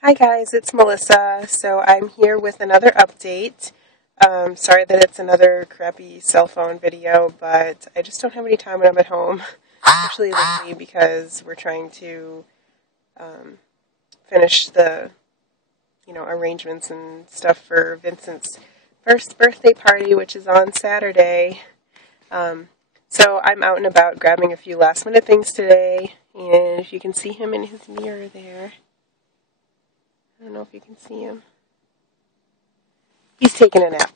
Hi guys, it's Melissa. So I'm here with another update. Sorry that it's another crappy cell phone video, but I just don't have any time when I'm at home, especially lately because we're trying to finish the, arrangements and stuff for Vincent's first birthday party, which is on Saturday. So I'm out and about grabbing a few last minute things today, and if you can see him in his mirror there. I don't know if you can see him. He's taking a nap.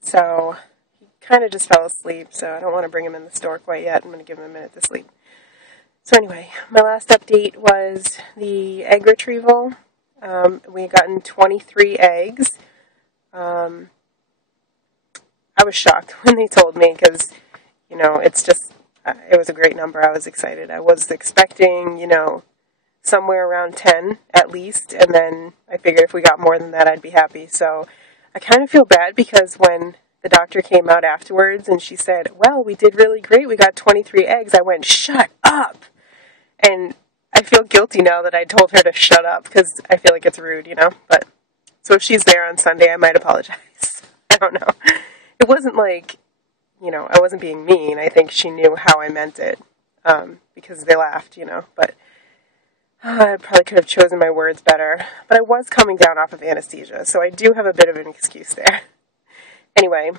So he kind of just fell asleep, so I don't want to bring him in the store quite yet. I'm going to give him a minute to sleep. So anyway, my last update was the egg retrieval. We had gotten 23 eggs. I was shocked when they told me because, it was a great number. I was excited. I was expecting, somewhere around 10 at least, and then I figured if we got more than that, I'd be happy. So I kind of feel bad because when the doctor came out afterwards and she said, well, we did really great, we got 23 eggs, I went, shut up! And I feel guilty now that I told her to shut up because I feel like it's rude, But so if she's there on Sunday, I might apologize. I don't know. It wasn't like, I wasn't being mean. I think she knew how I meant it because they laughed, but I probably could have chosen my words better, but I was coming down off of anesthesia, so I do have a bit of an excuse there. Anyway,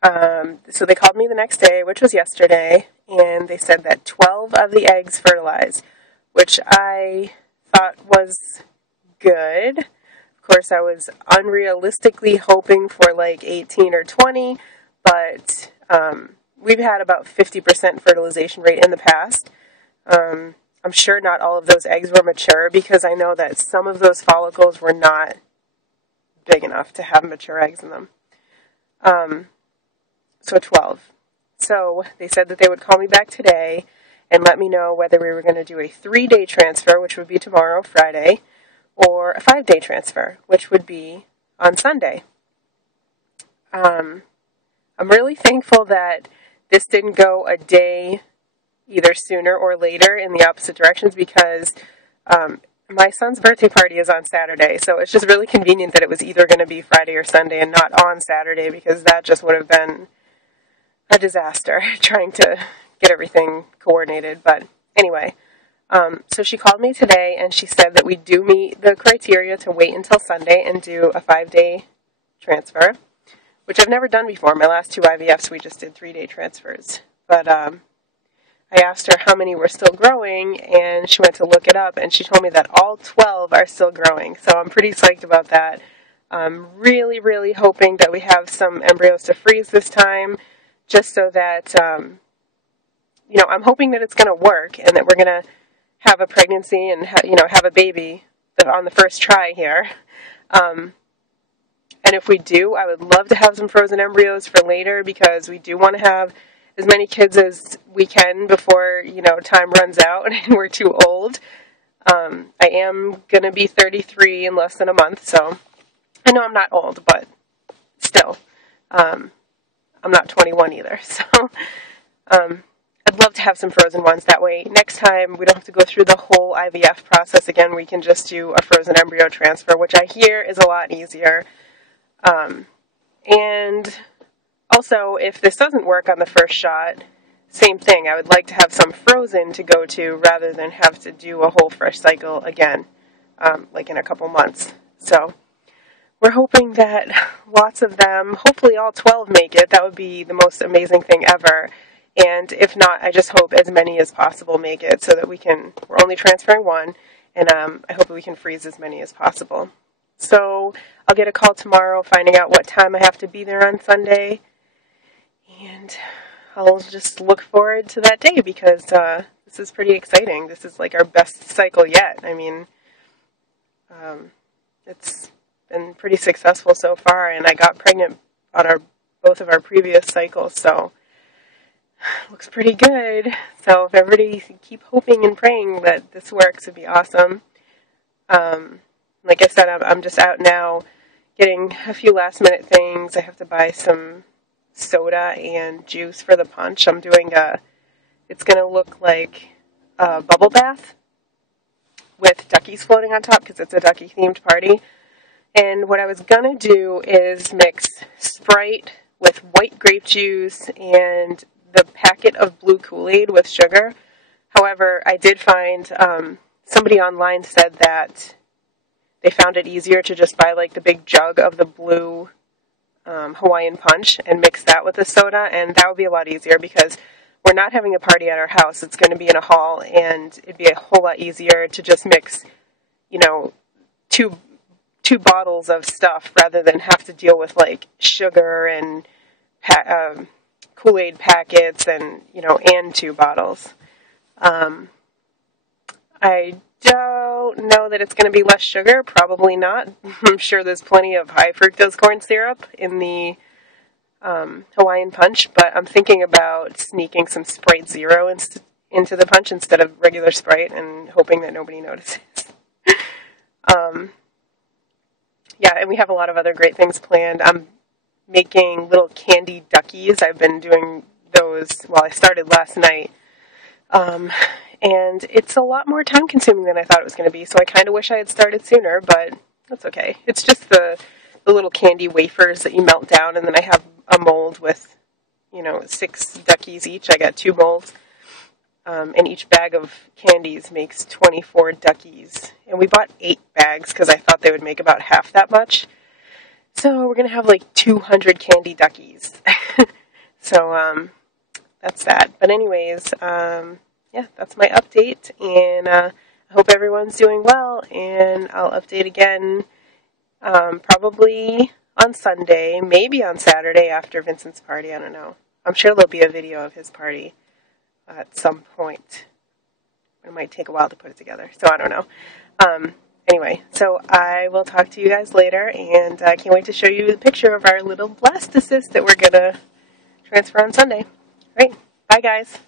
so they called me the next day, which was yesterday, and they said that 12 of the eggs fertilized, which I thought was good. Of course, I was unrealistically hoping for like 18 or 20, but we've had about 50% fertilization rate in the past. I'm sure not all of those eggs were mature because I know that some of those follicles were not big enough to have mature eggs in them. So 12. So they said that they would call me back today and let me know whether we were going to do a 3-day transfer, which would be tomorrow, Friday, or a 5-day transfer, which would be on Sunday. I'm really thankful that this didn't go a day either sooner or later in the opposite directions because my son's birthday party is on Saturday, so it's just really convenient that it was either going to be Friday or Sunday and not on Saturday because that just would have been a disaster trying to get everything coordinated. But anyway, so she called me today and she said that we do meet the criteria to wait until Sunday and do a 5-day transfer, which I've never done before. My last 2 IVFs, we just did 3-day transfers. But I asked her how many were still growing, and she went to look it up, and she told me that all 12 are still growing. So I'm pretty psyched about that. I'm really, really hoping that we have some embryos to freeze this time, just so that, I'm hoping that it's going to work and that we're going to have a pregnancy and, have a baby on the first try here. And if we do, I would love to have some frozen embryos for later because we do want to have as many kids as we can before, time runs out and we're too old. I am going to be 33 in less than a month, so I know I'm not old, but still, I'm not 21 either. So I'd love to have some frozen ones. That way, next time we don't have to go through the whole IVF process again. We can just do a frozen embryo transfer, which I hear is a lot easier. And also, if this doesn't work on the first shot, same thing. I would like to have some frozen to go to rather than have to do a whole fresh cycle again, like in a couple months. So we're hoping that lots of them, hopefully all 12 make it. That would be the most amazing thing ever. And if not, I just hope as many as possible make it so that we're only transferring 1, and I hope that we can freeze as many as possible. So I'll get a call tomorrow finding out what time I have to be there on Sunday. And I'll just look forward to that day because this is pretty exciting. This is like our best cycle yet. I mean, it's been pretty successful so far, and I got pregnant on both of our previous cycles, so it looks pretty good. So if everybody keep hoping and praying that this works, it'd be awesome. Like I said, I'm just out now getting a few last-minute things. I have to buy some soda and juice for the punch. I'm doing it's going to look like a bubble bath with duckies floating on top because it's a ducky-themed party. And what I was going to do is mix Sprite with white grape juice and the packet of blue Kool-Aid with sugar. However, I did find somebody online said that they found it easier to just buy like the big jug of the blue Hawaiian punch and mix that with the soda, and that would be a lot easier because we're not having a party at our house. It's going to be in a hall, and it'd be a whole lot easier to just mix, you know, two bottles of stuff rather than have to deal with like sugar and Kool-Aid packets and, you know, and 2 bottles. I don't know that it's going to be less sugar. Probably not. I'm sure there's plenty of high fructose corn syrup in the Hawaiian punch, but I'm thinking about sneaking some Sprite Zero into the punch instead of regular Sprite and hoping that nobody notices. Yeah, and we have a lot of other great things planned. I'm making little candy duckies. I've been doing those, well, I started last night. And it's a lot more time consuming than I thought it was going to be, so I kind of wish I had started sooner, but that's okay. It's just the little candy wafers that you melt down, and then I have a mold with, you know, 6 duckies each. I got 2 molds, and each bag of candies makes 24 duckies. And we bought 8 bags because I thought they would make about half that much. So we're going to have like 200 candy duckies. So that's that. But anyways, yeah, that's my update, and I hope everyone's doing well, and I'll update again probably on Sunday, maybe on Saturday after Vincent's party, I don't know. I'm sure there'll be a video of his party at some point. It might take a while to put it together, so I don't know. Anyway, so I will talk to you guys later, and I can't wait to show you the picture of our little blastocyst that we're going to transfer on Sunday. All right, bye guys.